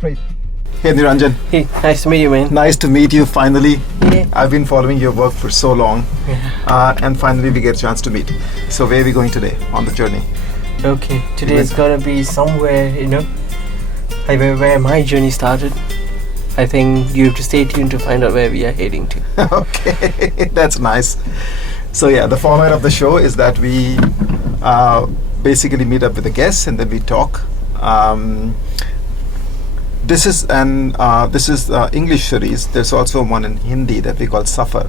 Great. Hey Niranjan. Hey, nice to meet you, man. Nice to meet you finally. Yeah. I've been following your work for so long, and finally we get a chance to meet. So where are we going today on the journey? Okay, today is gonna be somewhere, like where my journey started. I think you have to stay tuned to find out where we are heading to. Okay, that's nice. So yeah, the format of the show is that we basically meet up with a guest and then we talk. This is English series. There's also one in Hindi that we call Safar,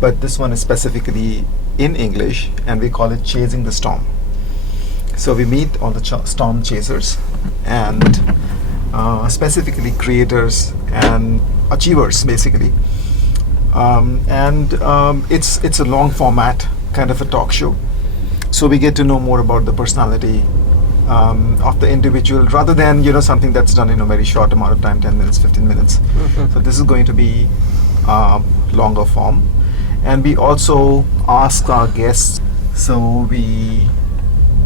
but this one is specifically in English and we call it Chasing the Storm. So we meet all the storm chasers and specifically creators and achievers basically. It's a long format kind of a talk show. So we get to know more about the personality of the individual rather than something that's done in a very short amount of time, 10 minutes, 15 minutes. Mm-hmm. So this is going to be longer form, and we also ask our guests. So we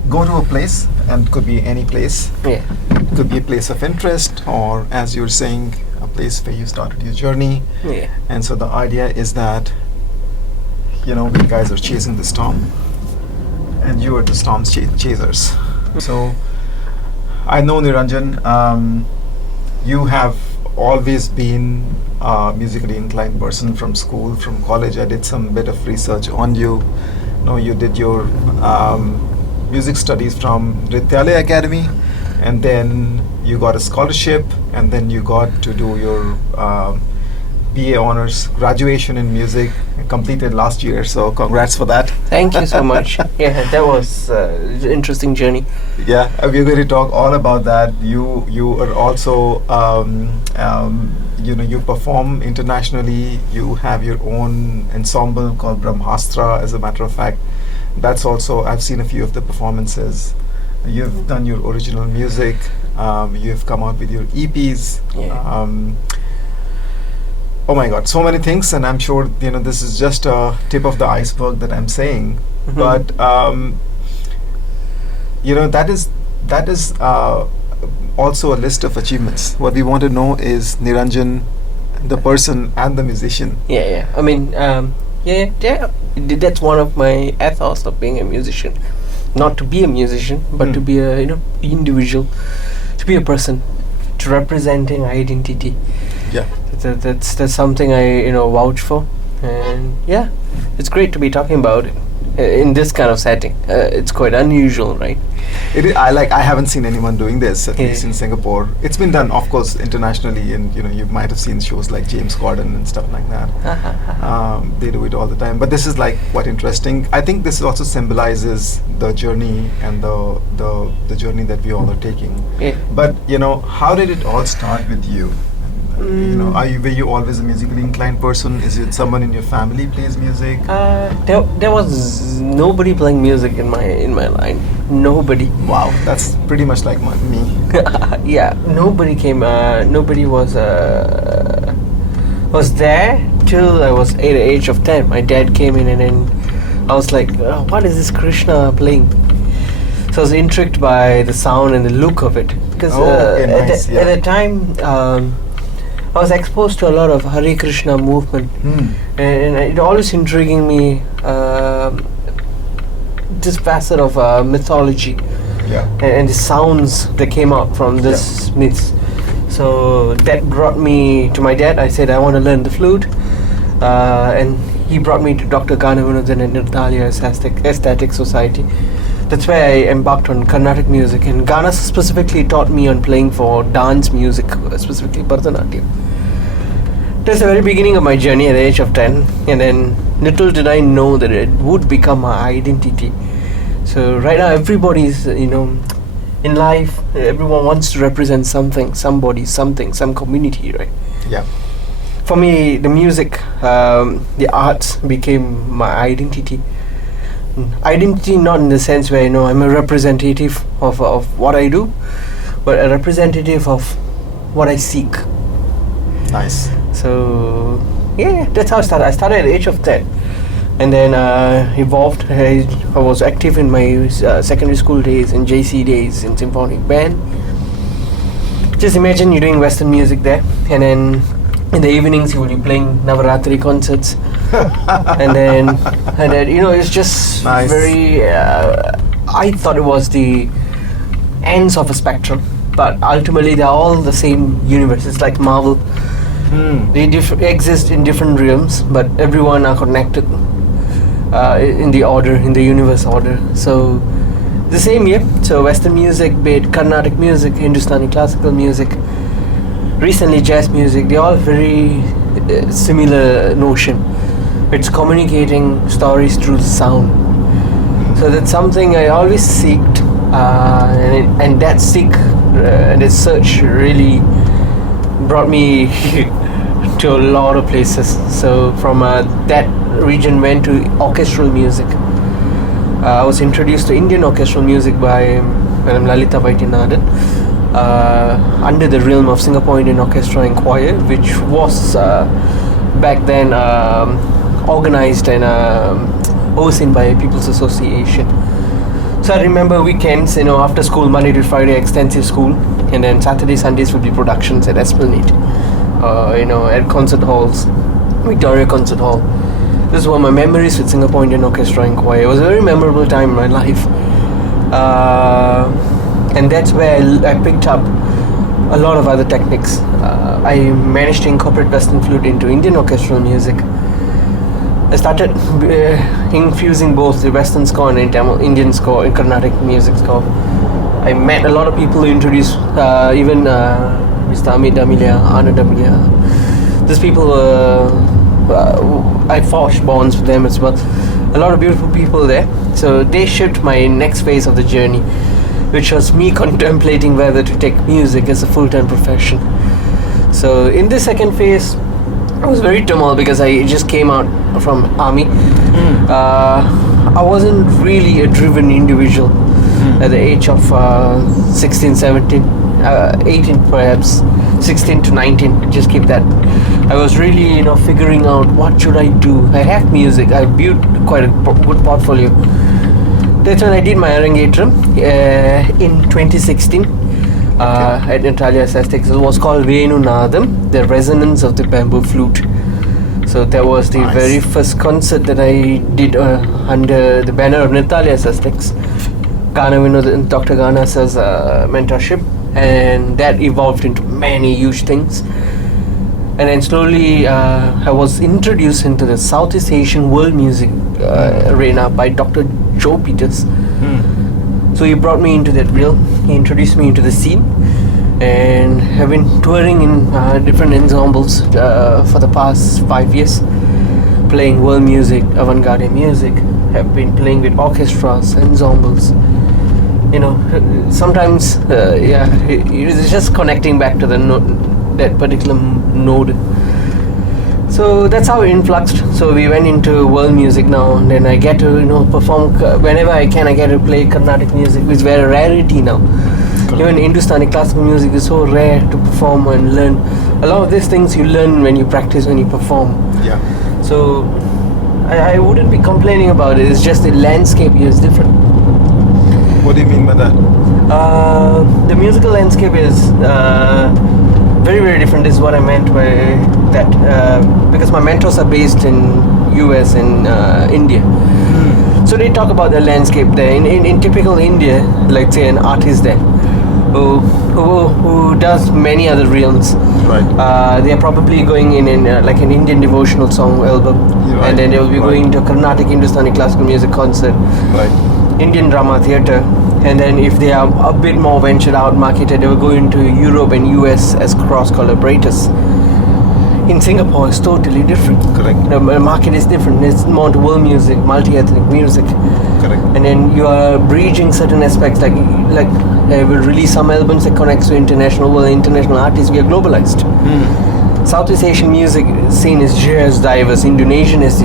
go to a place, and could be any place. Yeah. Could be a place of interest, or as you're saying, a place where you started your journey. Yeah. And so the idea is that we guys are chasing the storm and you are the storm chasers. So I know Niranjan, you have always been a musically inclined person from school, from college. I did some bit of research on you. You did your music studies from Nrityalaya Academy, and then you got a scholarship, and then you got to do your BA honors graduation in music, completed last year. So congrats for that. Thank you so much. Yeah, that was an interesting journey. Yeah, we're going to talk all about that. You are also you perform internationally. You have your own ensemble called Brahmastra, as a matter of fact. That's also, I've seen a few of the performances. You've done your original music. You've come out with your EPs. Yeah. Oh my God, so many things, and I'm sure this is just a tip of the iceberg that I'm saying. Mm-hmm. But that is also a list of achievements. What we want to know is Niranjan, the person and the musician. Yeah. I mean, that's one of my ethos of being a musician. Not to be a musician, but to be a individual, to be a person, to representing identity. Yeah. That's something I vouch for, and yeah, it's great to be talking about it in this kind of setting. It's quite unusual, right? It is, I haven't seen anyone doing this, at least in Singapore. It's been done, of course, internationally, and you might have seen shows like James Corden and stuff like that. They do it all the time, but this is quite interesting. I think this also symbolizes the journey and the journey that we all are taking. Yeah. But how did it all start with you? Were you always a musically inclined person? Is it someone in your family plays music? There was nobody playing music in my line. Nobody. Wow, that's pretty much like me. Yeah, nobody came. Nobody was there till I was at the age of 10. My dad came in, and then I was like, "What is this Krishna playing?" So I was intrigued by the sound and the look of it, because nice, at the time. I was exposed to a lot of Hare Krishna movement, and it always intriguing me, this facet of mythology, and the sounds that came out from this myths. So that brought me to my dad. I said I want to learn the flute, and he brought me to Dr. Ganavanadan at Nrityalaya Aesthetic Society. That's where I embarked on Carnatic music, and Ganas specifically taught me on playing for dance music, specifically Bharatanatyam. That's the very beginning of my journey at the age of 10, and then little did I know that it would become my identity. So right now everybody's, in life, everyone wants to represent something, somebody, something, some community, right? Yeah. For me, the music, the arts became my identity. Identity not in the sense where I'm a representative of what I do, but a representative of what I seek. Nice. So yeah, that's how I started. I started at the age of 10, and then evolved. I was active in my secondary school days and JC days in symphonic band. just imagine you're doing Western music there, and then in the evenings you will be playing Navaratri concerts, and then it's just Nice. very. I thought it was the ends of a spectrum, but ultimately they're all the same universe. It's like Marvel. They exist in different realms, but everyone are connected in the universe order. So the same year, so Western music, be it Carnatic music, Hindustani classical music, recently jazz music, they all very similar notion. It's communicating stories through the sound. So that's something I always seeked, and that search really brought me to a lot of places. So from that region went to orchestral music. I was introduced to Indian orchestral music by Madam Lalita Vaidyanathan under the realm of Singapore Indian Orchestra and Choir, which was back then organized and overseen by People's Association. So I remember weekends, after school, Monday to Friday, extensive school, and then Saturday, Sundays would be productions at Esplanade, at concert halls, Victoria Concert Hall. These were my memories with Singapore Indian Orchestra and Choir. It was a very memorable time in my life, and that's where I picked up a lot of other techniques. I managed to incorporate Western flute into Indian orchestral music. I started infusing both the Western score and Indian score and Carnatic music score. I met a lot of people who introduced, even Mr. Amit Damilia, Anand Damilia. These people I forged bonds with them as well. A lot of beautiful people there. So they shaped my next phase of the journey, which was me contemplating whether to take music as a full-time profession. So in this second phase, I was very turmoil because I just came out from army. I wasn't really a driven individual at the age of 16, 17, 18 perhaps, 16 to 19, just keep that. I was really, figuring out what should I do. I have music, I built quite a good portfolio. That's when I did my Arangetram in 2016 at Natalia Sestak's. It was called Venu Nadam, the resonance of the bamboo flute. So that was the very first concert that I did under the banner of Natalia Sestak's, Dr. Ghana's mentorship, and that evolved into many huge things. And then slowly I was introduced into the Southeast Asian world music arena by Dr. Joe Peters. So he brought me into that realm. He introduced me into the scene, and have been touring in different ensembles for the past 5 years, playing world music, avant-garde music. Have been playing with orchestras, ensembles. Sometimes it's just connecting back to that particular node. So that's how it influxed. So we went into world music now, and then I get to perform whenever I can. I get to play Carnatic music, which is very rarity now. Even Hindustani classical music is so rare to perform and learn. A lot of these things you learn when you practice, when you perform. Yeah. So I wouldn't be complaining about it. It's just the landscape here is different. What do you mean by that? The musical landscape is very, very different. This is what I meant by that. Because my mentors are based in US and India. So they talk about the landscape there. In typical India, like say an artist there who does many other realms. Right. They are probably going in like an Indian devotional song album, Right. and then they will be going to a Carnatic Hindustani classical music concert, Right. Indian drama theatre, and then if they are a bit more ventured out marketed, they will go into Europe and US as cross-collaborators. In Singapore, it's totally different. Correct. The market is different. It's more to world music, multi-ethnic music. Correct. And then you are bridging certain aspects, like we'll release some albums that connects to international artists. We are globalized. Southeast Asian music scene is just diverse. Indonesian is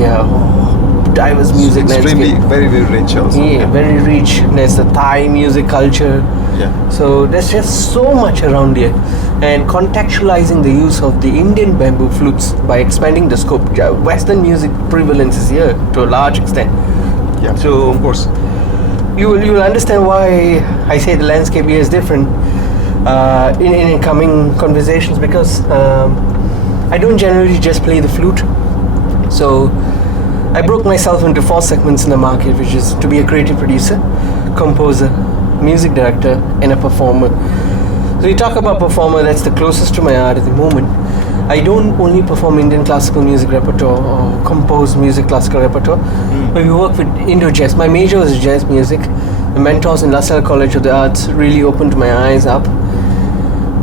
diverse music Extremely, landscape. very, very rich also. Yeah, very rich. There's the Thai music culture. Yeah. So there's just so much around here, and contextualizing the use of the Indian bamboo flutes by expanding the scope. Western music prevalence is here to a large extent. Yeah. So of course. you will understand why I say the landscape here is different. in coming conversations, because I don't generally just play the flute. So I broke myself into 4 segments in the market, which is to be a creative producer, composer, music director, and a performer. So you talk about performer, that's the closest to my heart at the moment. I don't only perform Indian classical music repertoire or compose music classical repertoire, but we work with Indo-jazz. My major was jazz music. The mentors in La Salle College of the Arts really opened my eyes up.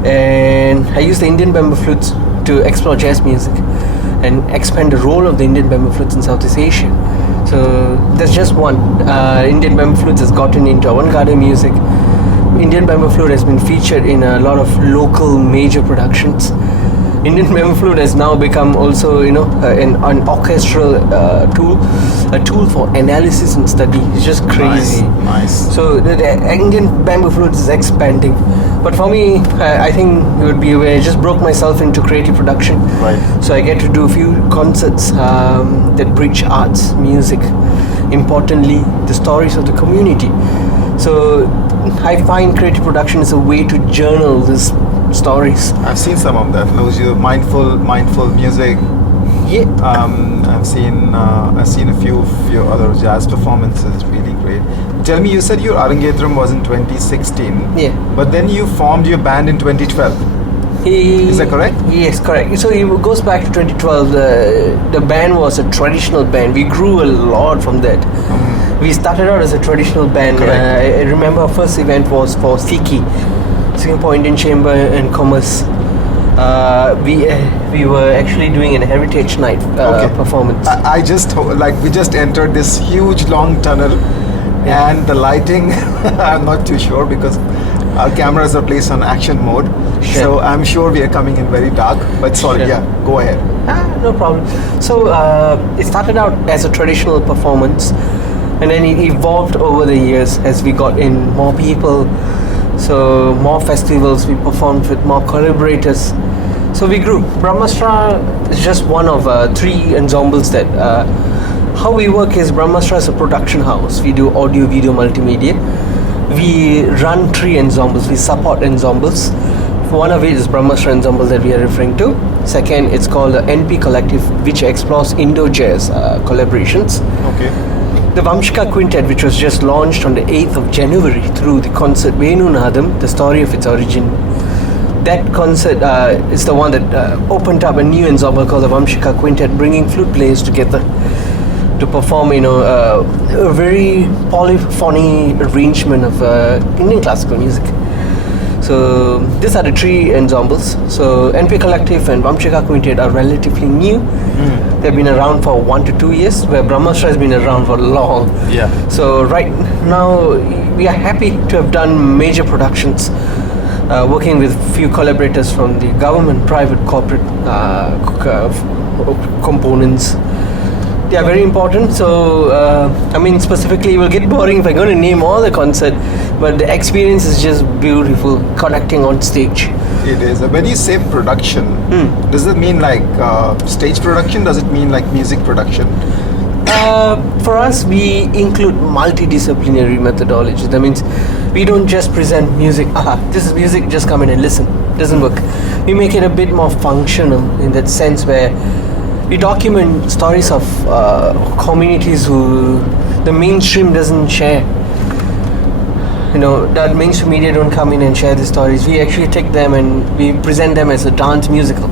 And I used the Indian bamboo flutes to explore jazz music and expand the role of the Indian bamboo flutes in Southeast Asia. So there's just one. Indian bamboo flutes has gotten into avant-garde music. Indian bamboo flute has been featured in a lot of local major productions. Indian bamboo flute has now become also, an orchestral tool, a tool for analysis and study. It's just crazy. Nice. So the Indian bamboo flute is expanding. But for me, I think you would be aware, I just broke myself into creative production. Right. So I get to do a few concerts that bridge arts, music, importantly, the stories of the community. So I find creative production is a way to journal these stories. I've seen some of that. Those mindful music. Yeah. I've seen a few other jazz performances. Really great. Tell me, you said your Arangetram was in 2016. Yeah. But then you formed your band in 2012. Is that correct? Yes, correct. So it goes back to 2012. The band was a traditional band. We grew a lot from that. We started out as a traditional band. I remember our first event was for SICI, Singapore Indian Chamber and Commerce. We were actually doing an heritage night performance. We just entered this huge long tunnel, and the lighting, I'm not too sure because our cameras are placed on action mode. Sure. So I'm sure we are coming in very dark. But sorry, Sure. go ahead. No problem. So it started out as a traditional performance, and then it evolved over the years as we got in more people. So more festivals, we performed with more collaborators. So we grew. Brahmastra is just one of 3 ensembles that. How we work is Brahmastra is a production house. We do audio, video, multimedia. We run 3 ensembles. We support ensembles. One of it is Brahmastra ensemble that we are referring to. Second, it's called the NP Collective, which explores Indo-jazz collaborations. Okay. The Vamshika Quintet, which was just launched on the 8th of January through the concert Venu Nadam, the story of its origin. That concert is the one that opened up a new ensemble called the Vamshika Quintet, bringing flute players together to perform, a very polyphony arrangement of Indian classical music. So these are the 3 ensembles. So NP Collective and Vamshika Quintet are relatively new. They've been around for 1 to 2 years, where Brahmastra has been around for long. Yeah. So right now we are happy to have done major productions, working with few collaborators from the government, private, corporate components. They are very important. So specifically, it will get boring if I'm going to name all the concert, but the experience is just beautiful, connecting on stage. It is. When you say production, does it mean like stage production? Does it mean like music production? For us, we include multidisciplinary methodology. That means we don't just present music. This is music, just come in and listen. Doesn't work. We make it a bit more functional in that sense, where we document stories of communities who the mainstream doesn't share. That mainstream media don't come in and share the stories. We actually take them and we present them as a dance musical.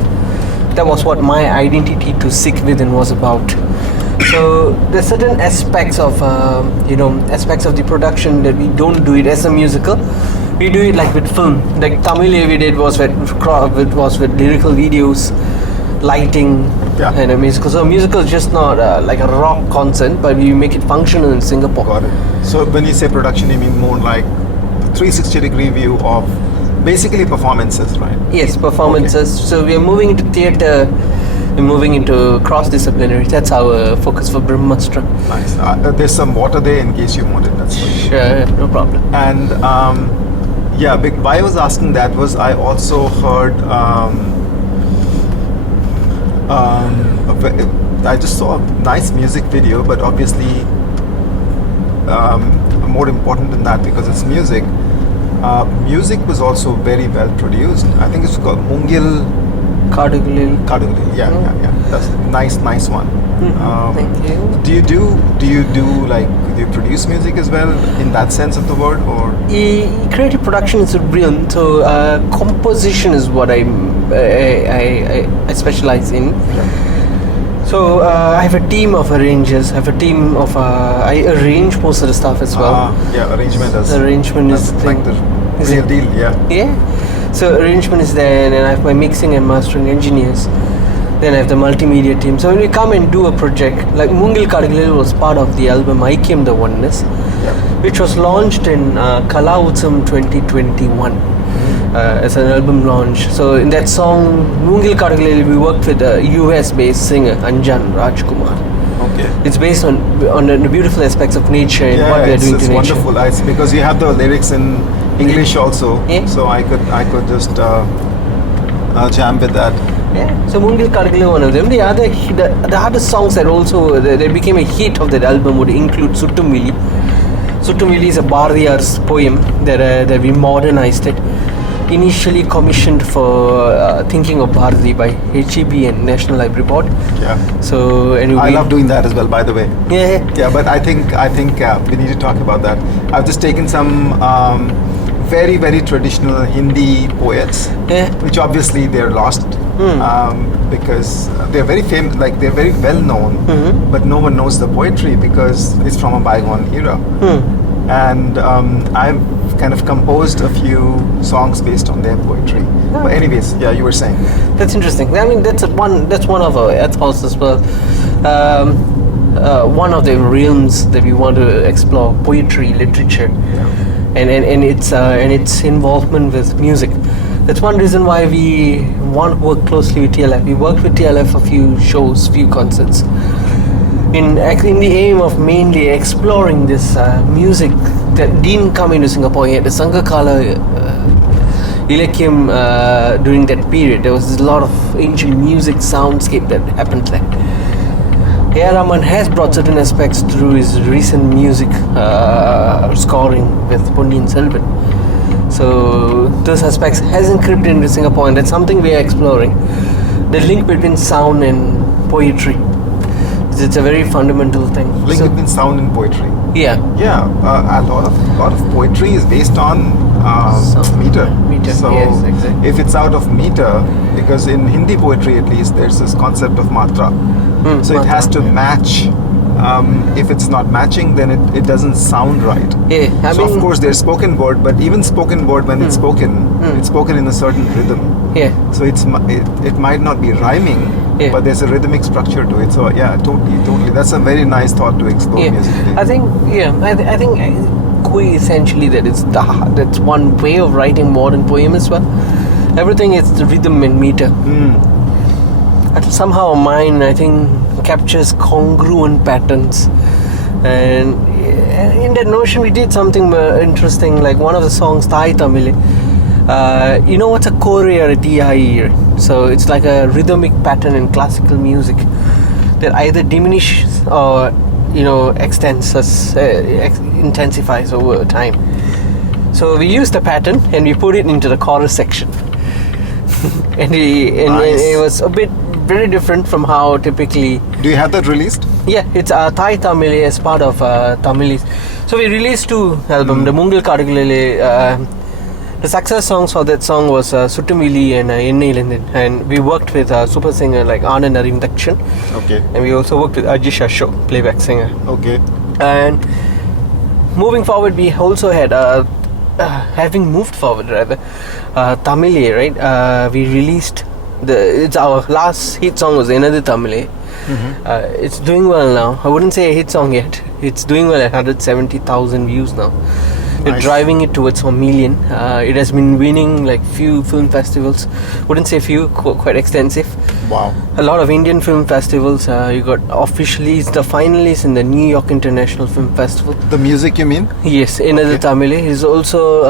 That was what my identity to Sikh Within was about. So there's certain aspects of aspects of the production that we don't do it as a musical. We do it like with film. Like Tamil we did was with lyrical videos, lighting, and a musical. So a musical is just not like a rock concert, but we make it functional in Singapore. Got it. So when you say production, you mean more like 360-degree view of basically performances, right? Yes, performances. Okay. So we are moving into theatre, we're moving into cross-disciplinary. That's our focus for Brahmastra. Nice. There's some water there in case you want it. That's fine. Sure, no problem. And why I was asking that was I also heard I just saw a nice music video, but obviously more important than that, because it's music. Music was also very well produced. I think it's called Mungil Kadugalil. Kadugalil. Yeah, That's a nice one. Thank you. Do you produce music as well in that sense of the word, or? Creative production is brilliant. So composition is what I specialize in. Yeah. So I have a team of arrangers. I have a team of I arrange most of the stuff as well. Arrangement is. Arrangement is like the real deal. Yeah. Yeah. So arrangement is there, and I have my mixing and mastering engineers. Then I have the multimedia team. So when we come and do a project, like Mungil Kadugalil was part of the album I Came the Oneness, which was launched in Kala Utsam 2021 as an album launch. So in that song, Mungil Kadugalil, we worked with a US-based singer, Anjan Rajkumar. Okay. It's based on the beautiful aspects of nature and what we are doing to nature. It's wonderful. It's because you have the lyrics in English also, so I could just jam with that. Yeah. So Mungil Kadugalil, one of them. The other songs that also that became a hit of that album would include Suttumvili. Suttumvili is a Bharatiyar's poem that we modernized it. Initially commissioned for Thinking of Bharati by HEB and National Library Board. Yeah. So I love doing that as well, by the way. Yeah. Yeah, but I think we need to talk about that. I've just taken some very, very traditional Hindi poets, which obviously they're lost because they're very famous, like they're very well known, but no one knows the poetry because it's from a bygone era. And I've kind of composed a few songs based on their poetry. But anyways, yeah, you were saying. That's interesting. I mean, that's one of our ethos as well. One of the realms that we want to explore: poetry, literature, and its involvement with music. That's one reason why we want to work closely with TLF. We worked with TLF a few shows, few concerts, in the aim of mainly exploring this music that didn't come into Singapore yet. The Sangakala Ilakyam during that period, there was a lot of ancient music soundscape that happened there. A.R. Rahman has brought certain aspects through his recent music scoring with Ponniyin Selvan. So those aspects hasn't crept into Singapore, and that's something we are exploring. The link between sound and poetry. It's a very fundamental thing. Link between sound and poetry. Yeah. Yeah. A lot of poetry is based on meter. So yes, exactly. If it's out of meter, because in Hindi poetry at least, there's this concept of matra. So it has to match. If it's not matching, then it doesn't sound right. Yeah, of course there's spoken word, but even spoken word, when it's spoken in a certain rhythm. Yeah. So it might not be rhyming, but there's a rhythmic structure to it. So yeah, totally. That's a very nice thought to explore musically. I think essentially that's one way of writing modern poem as well. Everything is the rhythm and meter. Somehow mine, I think, captures congruent patterns, and in that notion we did something interesting, like one of the songs, Thai Tamil. You know what's a chore or a TIE? So it's like a rhythmic pattern in classical music that either diminishes or extends, intensifies over time. So we used the pattern and we put it into the chorus section, and it was a bit very different from how typically. Do you have that released? Yeah, it's Thai Tamil as part of Tamilis. So we released 2 albums. The Mungil Kadugalil, the success songs for that song was Suttumvili and Ennailandin, and we worked with super singer like Anand Arindakshan. Okay. And we also worked with Ajisha Show, playback singer. Okay. And moving forward, we also had having moved forward rather, Tamil, right? We released it's our last hit song was Another Tamil. It's doing well now. I wouldn't say a hit song yet. It's doing well at 170,000 views now. We're driving it towards 1 million. It has been winning like few film festivals. Wouldn't say few, quite extensive. Wow. A lot of Indian film festivals. You got officially it's the finalist in the New York International Film Festival. The music, you mean? Yes, Another Tamil. He's also,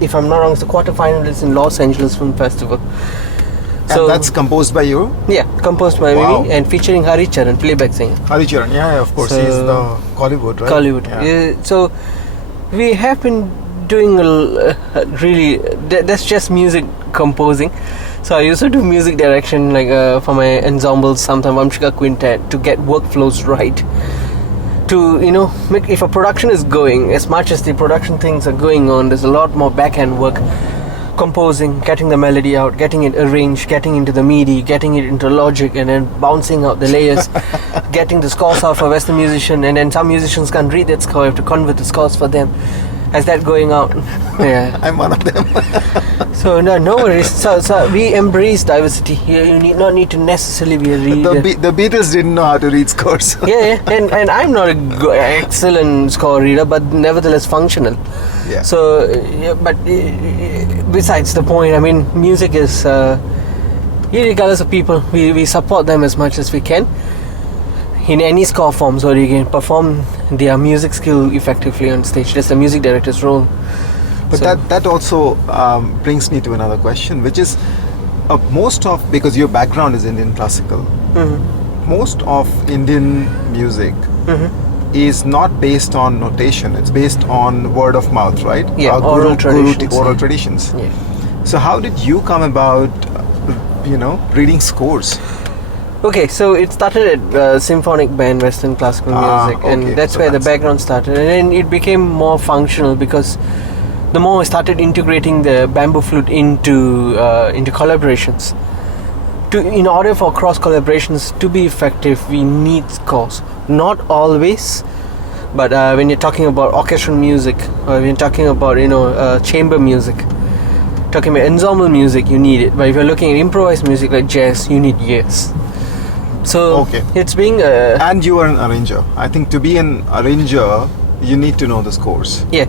if I'm not wrong, it's the quarterfinalist in Los Angeles Film Festival. So that's composed by you? Yeah, composed by me and featuring Hari Charan, playback singer. Hari Charan, yeah, of course. He's the Kollywood, right? Kollywood. So we have been doing really that's just music composing. So I used to do music direction, like for my ensembles, sometimes Vamshika Quintet, to get workflows right. To make, if a production is going, as much as the production things are going on, there's a lot more back-end work. Composing, getting the melody out, getting it arranged, getting into the MIDI, getting it into Logic, and then bouncing out the layers, getting the scores out for Western musician, and then some musicians can't read that score, you have to convert the scores for them. As that going out, yeah. I'm one of them. So no worries. So we embrace diversity. You need to necessarily be a reader. The Beatles didn't know how to read scores. Yeah, and I'm not an excellent score reader, but nevertheless functional. Yeah. So, but besides the point, I mean, music is regardless of people, we support them as much as we can in any score form, so you can perform their music skill effectively on stage. That's the music director's role. But that also brings me to another question, which is because your background is Indian classical, most of Indian music is not based on notation. It's based on word of mouth, right? Yeah, oral traditions. Yeah. So how did you come about, reading scores? Okay, so it started at symphonic band, Western classical music, and that's where the background started. And then it became more functional because the more I started integrating the bamboo flute into collaborations. In order for cross collaborations to be effective, we need scores. Not always, but when you're talking about orchestral music, or when you're talking about chamber music, talking about ensemble music, you need it. But if you're looking at improvised music like jazz, you need ears. So it's being and you are an arranger. I think to be an arranger, you need to know the scores. Yeah,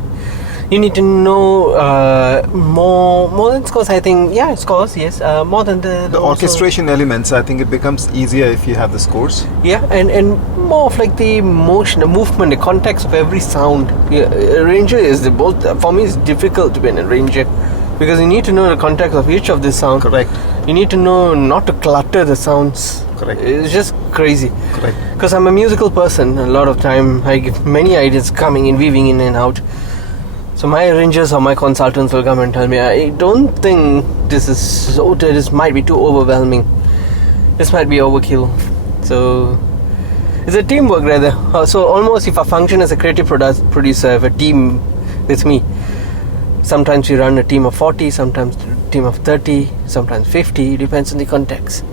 you need to know more than scores. I think scores. Yes, more than the orchestration elements. I think it becomes easier if you have the scores. Yeah, and more of like the motion, the movement, the context of every sound. Yeah, arranger is for me it's difficult to be an arranger because you need to know the context of each of the sound. Correct. You need to know not to clutter the sounds. Correct. It's just crazy. Correct. Because I'm a musical person. A lot of time I get many ideas coming in, weaving in and out. So my arrangers or my consultants will come and tell me, I don't think this might be too overwhelming. This might be overkill. So it's a teamwork rather. So almost if I function as a creative producer, I have a team with me. Sometimes we run a team of 40, sometimes a team of 30, sometimes 50. It depends on the context.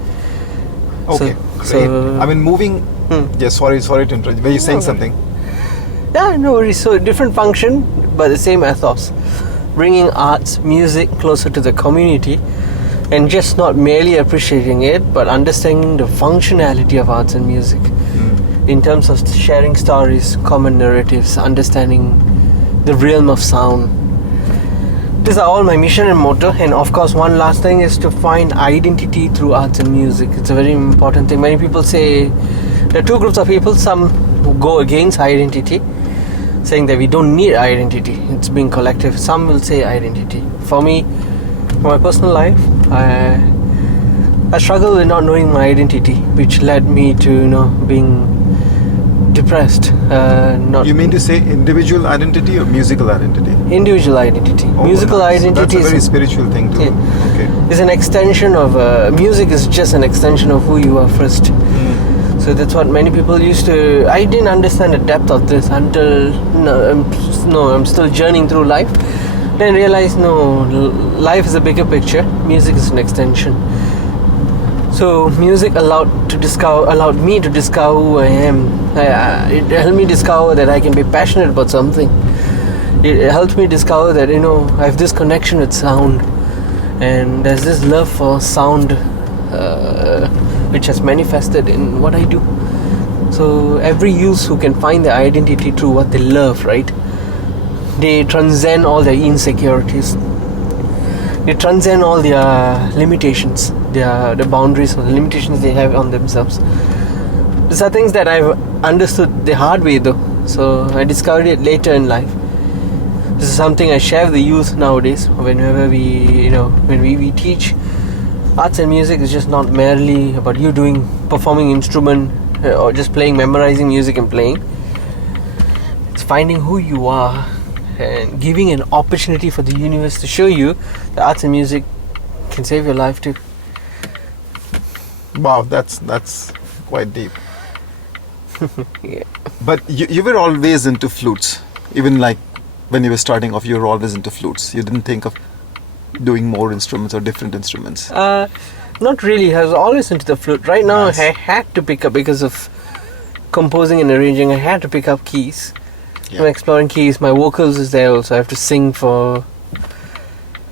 Okay, so I mean, moving. Yeah, sorry to interrupt. Were you saying something? Yeah, no worries. So different function, but the same ethos. Bringing arts, music closer to the community, and just not merely appreciating it, but understanding the functionality of arts and music in terms of sharing stories, common narratives, understanding the realm of sound. These are all my mission and motto. And of course, one last thing is to find identity through arts and music. It's a very important thing. Many people say there are two groups of people. Some who go against identity, saying that we don't need identity, it's being collective. Some will say identity. For me, for my personal life, I struggle with not knowing my identity, which led me to being depressed. You mean to say individual identity or musical identity? Individual identity. Musical identity. That's a very spiritual thing too. Yeah. Okay. It's an extension of music. Is just an extension of who you are first. So that's what many people used to. I didn't understand the depth of this until I'm still journeying through life. Then realized life is a bigger picture. Music is an extension. So music allowed me to discover who I am. It helped me discover that I can be passionate about something. It helped me discover that I have this connection with sound, and there's this love for sound, which has manifested in what I do. So every youth who can find their identity through what they love, right? They transcend all their insecurities. They transcend all their limitations, the boundaries or the limitations they have on themselves. These are things that I've understood the hard way though. So I discovered it later in life. This is something I share with the youth nowadays. Whenever when we teach, arts and music is just not merely about you performing instrument or just memorizing music and playing. It's finding who you are and giving an opportunity for the universe to show you that arts and music can save your life too. Wow, that's quite deep. Yeah. But you were always into flutes. Even like when you were starting off, you were always into flutes. You didn't think of doing more instruments or different instruments. Not really. I was always into the flute. Right now, Nice. I had to pick up, because of composing and arranging, I had to pick up keys. Yeah. I'm exploring keys. My vocals is there also. I have to sing for.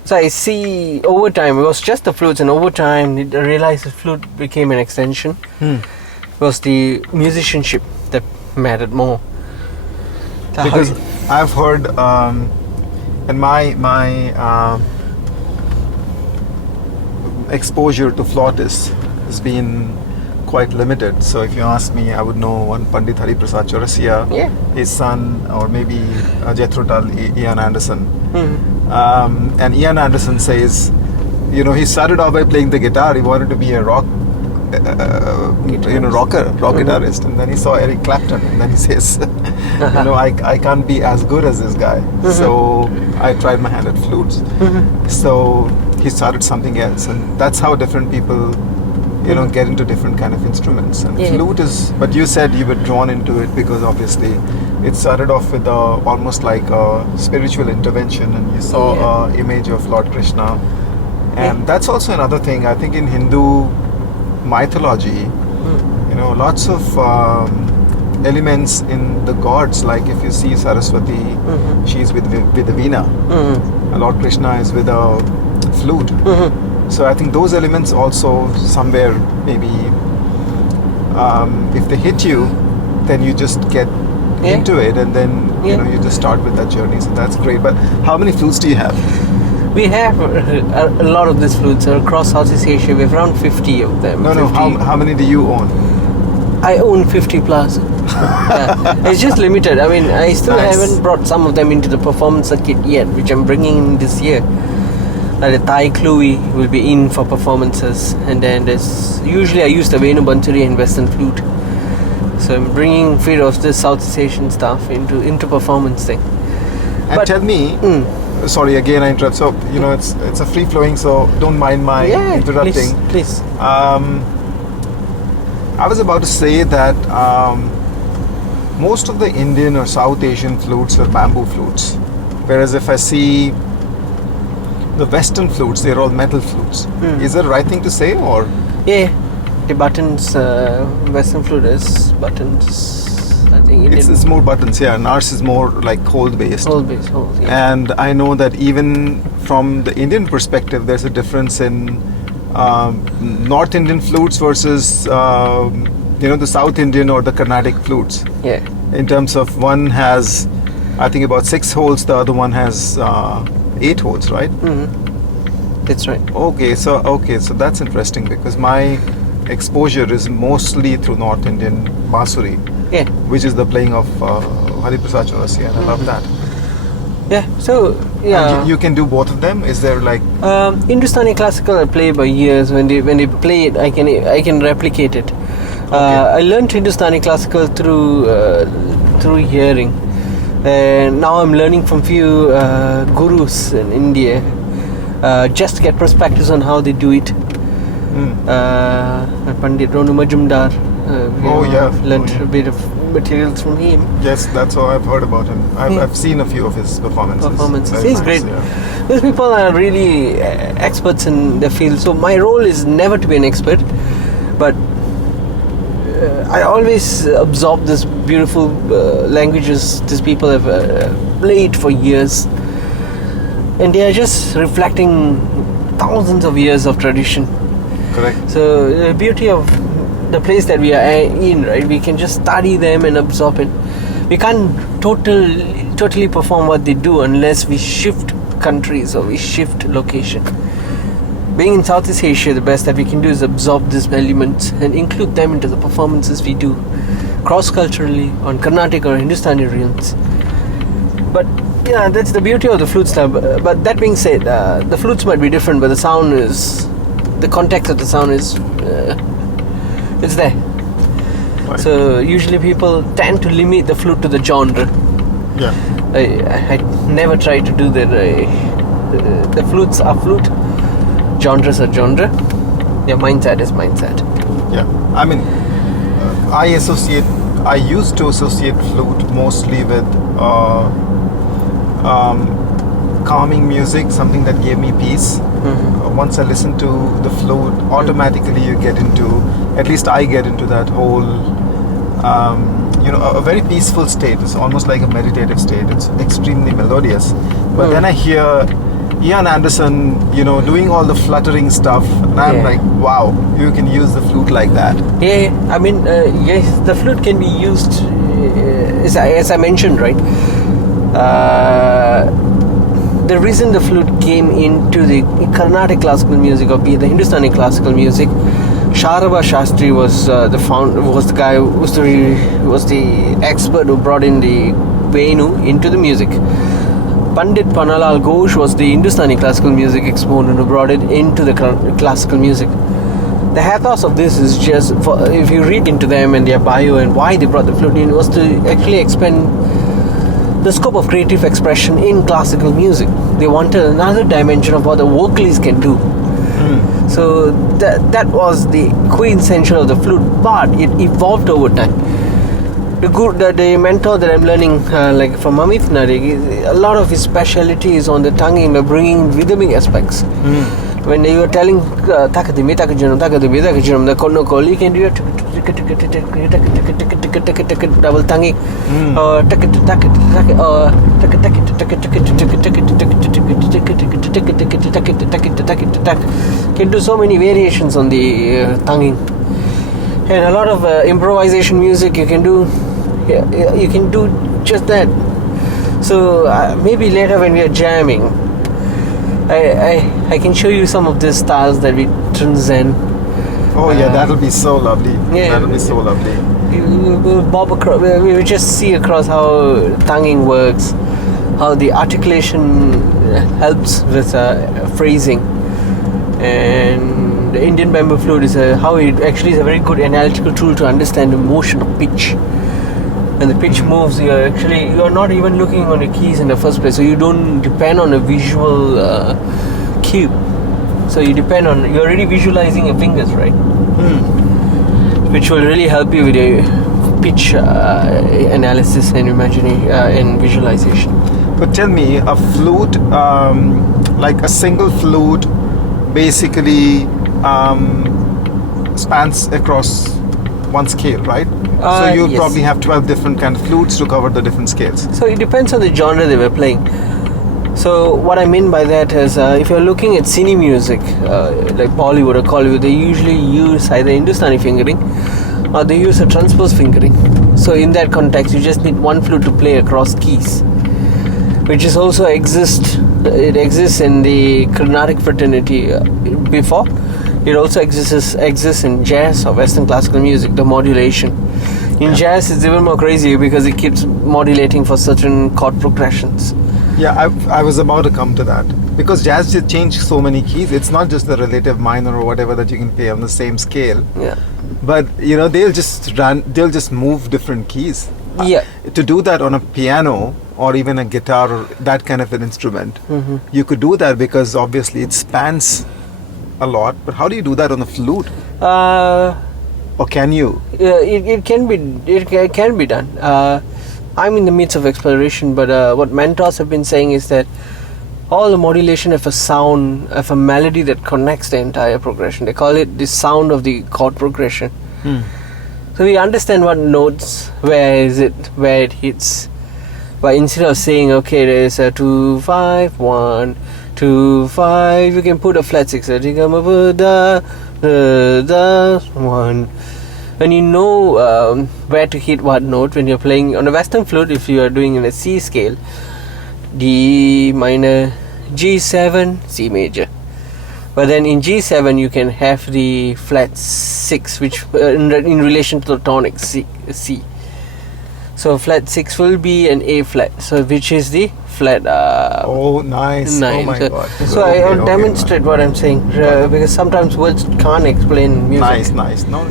So I see over time, it was just the flutes, and over time I realized the flute became an extension. It was the musicianship that mattered more. So Because I've heard, and my exposure to flautists has been quite limited. So if you ask me, I would know one Pandit Hari Prasad Chaurasia, Yeah. his son, or maybe Jethro Tull, Ian Anderson. And Ian Anderson says, he started off by playing the guitar. He wanted to be a rock guitarist, and then he saw Eric Clapton, and then he says, I can't be as good as this guy. So I tried my hand at flutes. So he started something else, and that's how different people get into different kind of instruments. And flute is, but you said you were drawn into it because obviously it started off with almost like a spiritual intervention, and you saw an image of Lord Krishna. And that's also another thing, I think in Hindu mythology, lots of elements in the gods, like if you see Saraswati, she's with a veena. Lord Krishna is with a flute. So I think those elements also somewhere maybe if they hit you, then you just get into it, and then you just start with that journey. So that's great. But how many flutes do you have? we have a lot of these flutes across Southeast Asia. We have around 50 of them. No, 50. how many do you own? I own 50 plus. It's just limited. I mean, I still haven't brought some of them into the performance circuit yet, which I'm bringing in this year. Like the Thai Kluwi will be in for performances, and then there's usually I use the Venu Banturi and Western flute. So I'm bringing a few of this Southeast Asian stuff into performance thing. And but, tell me, sorry again I interrupt. So it's a free flowing, so don't mind my interrupting. Please. I was about to say that most of the Indian or South Asian flutes are bamboo flutes, whereas if I see the Western flutes, they're all metal flutes. Is that the right thing to say, or? Yeah, the buttons. Western flute is buttons. I think it's more buttons, and ours is more like hold based. Hold. Yeah. And I know that even from the Indian perspective, there's a difference in North Indian flutes versus the South Indian or the Carnatic flutes. Yeah. In terms of one has, I think about 6 holes, the other one has 8 holes, right? That's right. Okay, so that's interesting because my exposure is mostly through North Indian Basuri, which is the playing of Hari Prasad Chaurasia, and I love that. Yeah, so And you can do both of them. Is there like Hindustani classical I play by years. When they play it, I can replicate it. I learned Hindustani classical through hearing, and now I'm learning from few gurus in India just to get perspectives on how they do it. Pandit Ronu Majumdar. Learned a bit of materials from him. Yes, that's all I've heard about him. I've seen a few of his performances. He's great. These people are really experts in their field. So my role is never to be an expert, but I always absorb this beautiful languages these people have played for years, and they are just reflecting thousands of years of tradition. Correct. So the beauty of the place that we are in, right? We can just study them and absorb it. We can't totally perform what they do unless we shift countries or we shift location. Being in Southeast Asia, the best that we can do is absorb these elements and include them into the performances we do cross-culturally on Carnatic or Hindustani realms. But yeah, that's the beauty of the flute style. But that being said, the flutes might be different, but the context of the sound is it's there. Right. So usually people tend to limit the flute to the genre. Yeah. I never try to do that. The flutes are flute, genres are genre. Yeah, mindset is mindset. Yeah, I mean, I used to associate flute mostly with calming music, something that gave me peace. Once I listen to the flute, automatically you get into, at least I get into that whole, a very peaceful state. It's almost like a meditative state. It's extremely melodious. But then I hear Ian Anderson, doing all the fluttering stuff, and I'm like, wow, you can use the flute like that. Yeah, I mean, yes, the flute can be used, as I mentioned, right? The reason the flute came into the Carnatic classical music, or be it the Hindustani classical music, Shalabh Shastri was the expert who brought in the Venu into the music. Pandit Pannalal Ghosh was the Hindustani classical music exponent who brought it into the classical music. The ethos of this is just, if you read into them and their bio and why they brought the flute in, was to actually expand the scope of creative expression in classical music. They wanted another dimension of what the vocalist can do. So that was the quintessential of the flute, but it evolved over time. The mentor that I'm learning, like from Amit Narik, a lot of his speciality is on the tonguing, bringing rhythmic aspects. When you are telling takadimi takajunam, the konokoli, can do double tonguing, or can do so many variations on the tonguing. And a lot of improvisation music you can do. You can do just that. So maybe later when we are jamming, I can show you some of these styles that we transcend. Oh yeah, that'll be so lovely. Yeah, that'll be so lovely. We'll bob across. We will just see across how tonguing works, how the articulation helps with phrasing, and the Indian bamboo flute is how it actually is a very good analytical tool to understand the motion of pitch. When the pitch moves, you are not even looking on the keys in the first place, so you don't depend on a visual cue. So you're already visualizing your fingers, right? Which will really help you with your pitch analysis and imagining and visualization. But tell me, a flute, like a single flute, basically spans across one scale, right? So you yes. probably have 12 different kind of flutes to cover the different scales. So it depends on the genre they were playing. So what I mean by that is, if you're looking at cine music, like Bollywood or Hollywood, they usually use either Hindustani fingering or they use a transpose fingering. So in that context, you just need one flute to play across keys, which is also exists in the Carnatic fraternity before. It also exists in jazz or Western classical music, the modulation. In jazz, it's even more crazy because it keeps modulating for certain chord progressions. Yeah, I was about to come to that. Because jazz just changed so many keys. It's not just the relative minor or whatever that you can play on the same scale. Yeah. But, they'll just move different keys. Yeah. To do that on a piano or even a guitar or that kind of an instrument, you could do that because obviously it spans a lot. But how do you do that on a flute? Or can you? It can be done. I'm in the midst of exploration, but what mentors have been saying is that all the modulation of a sound, of a melody that connects the entire progression. They call it the sound of the chord progression. So we understand what notes, where it hits. But instead of saying, okay, there's a 2 5 1 2 5, you can put a flat 6. Da 1. When you know where to hit what note when you're playing on a Western flute, if you are doing in a C scale, D minor, G7, C major. But then in G7 you can have the flat 6, which in relation to the tonic C. So flat 6 will be an A flat, so which is the flat. Oh, nice! 9. Oh my God! So I'll demonstrate what I'm saying because sometimes words can't explain music. Nice. No.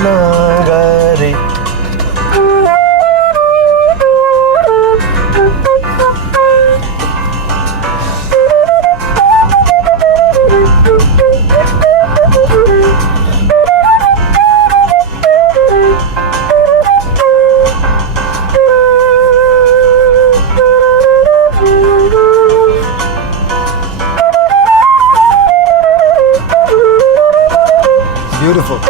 Magari. Beautiful.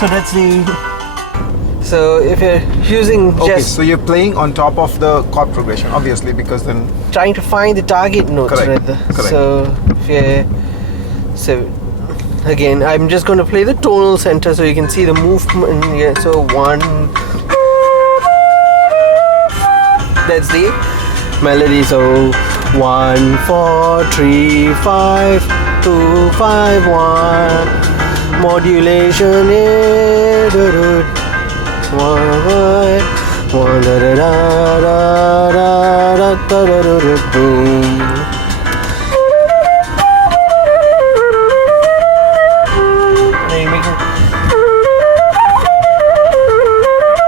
So that's the. So if you're using Okay, just so you're playing on top of the chord progression, obviously, because then trying to find the target notes, Correct, rather. correct. So if you so again, I'm just going to play the tonal center so you can see the movement. Yeah, so 1. That's the melody. So 1 4 3 5 2 5 1. Modulation. 1 1 da da da da da da da da da boom.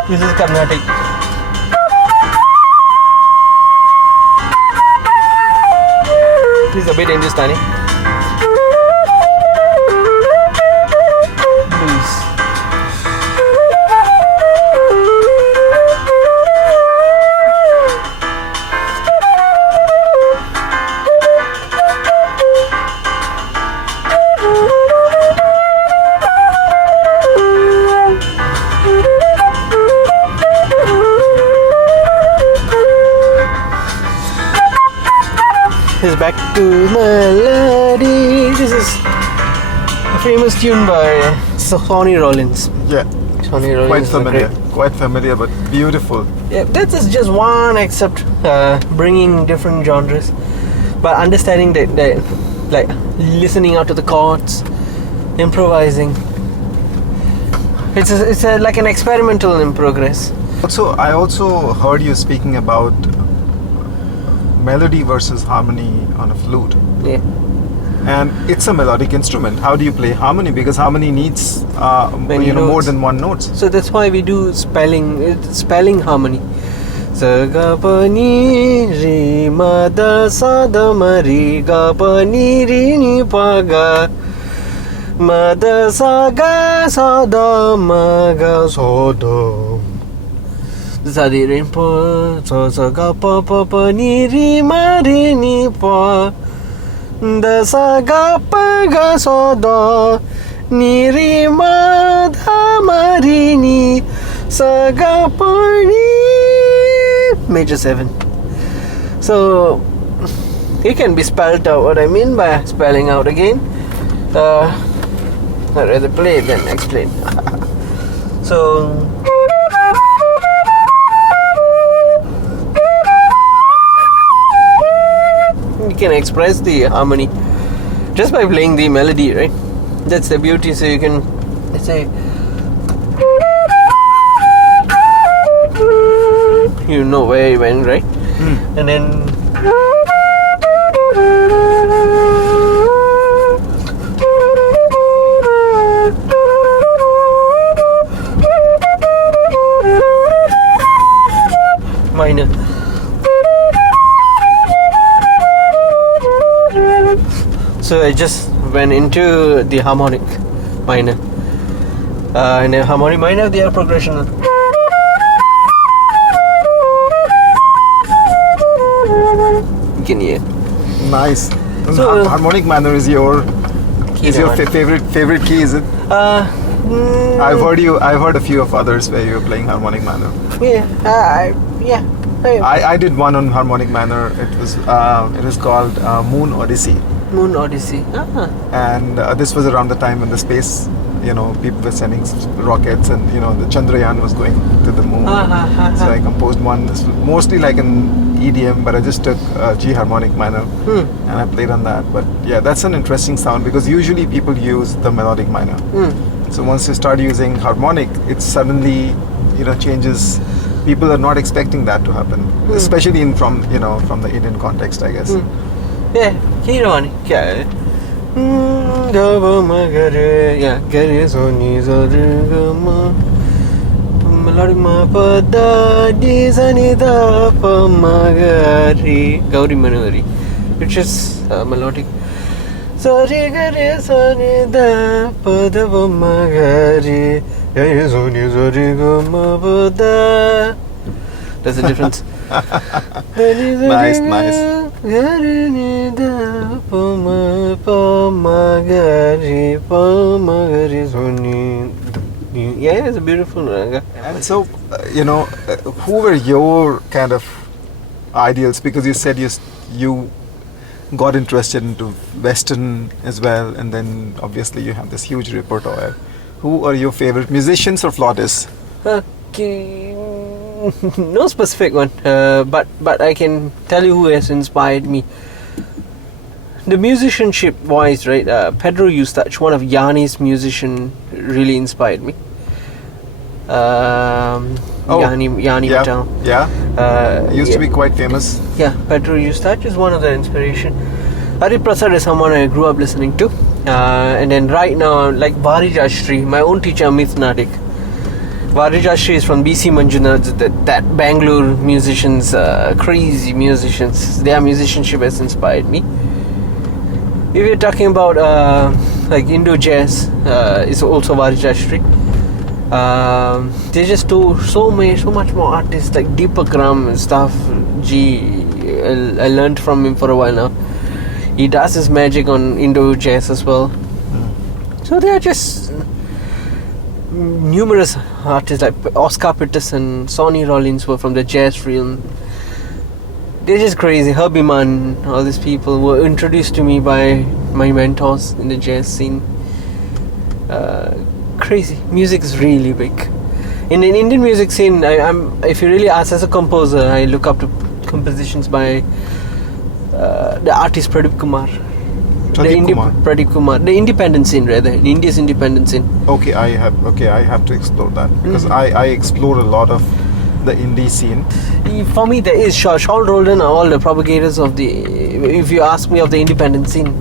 This is Carnatic. This is a bit Hindustani. Blues. Is back to melody. This is a famous tune by Sonny Rollins. yeah, Sonny Rollins. quite is a familiar, great- quite familiar, but beautiful. Yeah, that is just one except bringing different genres, but understanding that like listening out to the chords, improvising. It's like an experimental in progress. Also, I also heard you speaking about melody versus harmony on a flute, Yeah. and it's a melodic instrument. How do you play harmony? Because harmony needs Many more notes. than one notes. So that's why we do spelling harmony. Sa ga pa ni re ma da sa da ma re ga pa ni re ni pa ga ma da sa ga sa da ma ga so do sa di re pa sa ga pa pa pa ni re ma re ni pa da sa ga pa ga so do ni re ma da ma re ni sa ga pa ni major 7. So it can be spelled out. What I mean by spelling out again, I'd rather play it than explain. So you can express the harmony just by playing the melody, right? That's the beauty. So you can, let's say, you know where you went, right? And then minor. So I just went into the harmonic minor. In a harmonic minor, they are progression. You can hear. Nice. So, harmonic minor is your favorite key, is it? I've heard a few of others where you're playing harmonic minor. Yeah. I did one on harmonic minor. It was called Moon Odyssey. Moon Odyssey. And this was around the time when the space, people were sending rockets, and the Chandrayaan was going to the moon. So I composed one, mostly like an EDM, but I just took G harmonic minor and I played on that. But yeah, that's an interesting sound because usually people use the melodic minor. So once you start using harmonic, it suddenly changes. People are not expecting that to happen, especially from the Indian context, I guess. Yeah, Kirani. Yeah. Gare soni zargama melodic ma pada di zani da pa magari Gauri Manori, which is melodic. Sari gare soni da pada pa magari gare soni zargama pada. There's a difference. Nice. Yeah, it's a beautiful raga. And so, who were your kind of ideals? Because you said you got interested into Western as well, and then obviously you have this huge repertoire. Who are your favorite musicians or flautists? No specific one, but I can tell you who has inspired me. The musicianship wise, right? Pedro Eustache, one of Yanni's musician, really inspired me. Yanni Mattel. Yeah. He used to be quite famous. Yeah, Pedro Eustache is one of the inspiration. Hari Prasad is someone I grew up listening to. And then right now, like Varijashri, my own teacher, Amit Nadik. Varijashri is from BC Manjunath, that Bangalore musicians, crazy musicians. Their musicianship has inspired me. If you're talking about like Indo jazz, it's also Varijashri. They just do so much more artists like Deepak Ram and stuff. I learned from him for a while now. He does his magic on Indo jazz as well. So there are just numerous artists like Oscar Peterson, Sonny Rollins were from the jazz realm. They're just crazy. Herbie Mann, all these people were introduced to me by my mentors in the jazz scene. Crazy. Music is really big. In the Indian music scene, if you really ask as a composer, I look up to compositions by the artist Pradeep Kumar. Pradeep Kumar. The independent scene, rather. In India's independent scene. Okay, I have to explore that because I explore a lot of the indie scene. For me, there is Shaul Roldan are all the propagators of the. If you ask me of the independent scene,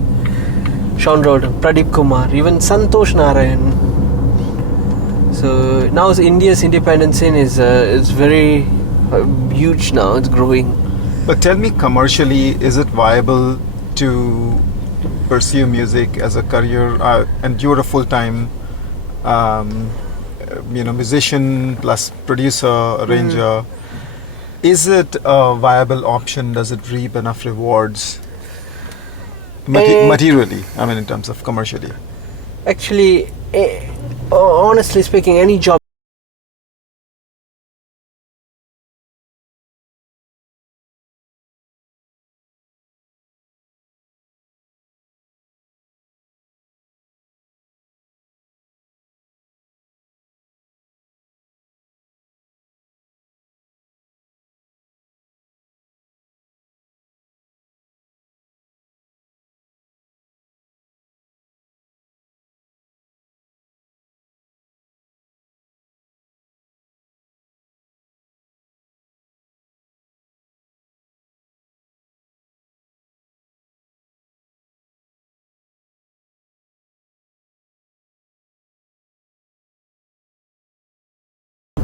Shaul Roldan, Pradeep Kumar, even Santosh Narayan. So now India's independent scene is very huge now. It's growing. But tell me, commercially, is it viable to pursue music as a career? And you're a full-time, musician plus producer, arranger. Is it a viable option? Does it reap enough rewards materially? I mean, in terms of commercially. Actually, honestly speaking, any job.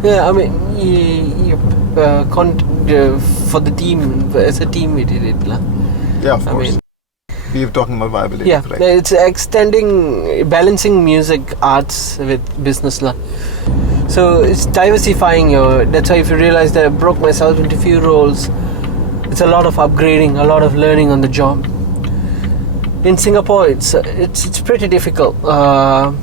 Yeah, I mean, for the team, as a team, we did it. Yeah, of course. We were talking about viability. Yeah, Correct? it's balancing music, arts with business. So it's diversifying your. That's why if you realize that I broke myself into few roles, it's a lot of upgrading, a lot of learning on the job. In Singapore, it's pretty difficult. But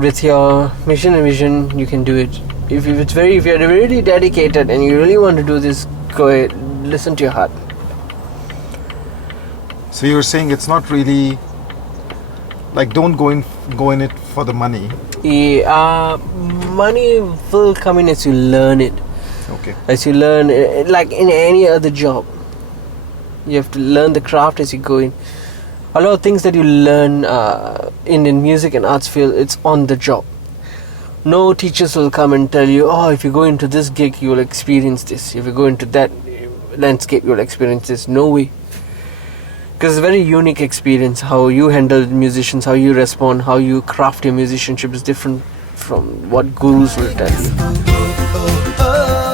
with your mission and vision, you can do it. If you're really dedicated and you really want to do this, go ahead, listen to your heart. So you're saying it's not really like don't go in it for the money. Yeah, money will come in as you learn it. Okay. As you learn, like in any other job, you have to learn the craft as you go in. A lot of things that you learn in the music and arts field, it's on the job. No teachers will come and tell you, oh, if you go into this gig, you will experience this. If you go into that landscape, you will experience this. No way. Because it's a very unique experience. How you handle musicians, how you respond, how you craft your musicianship is different from what gurus will tell you.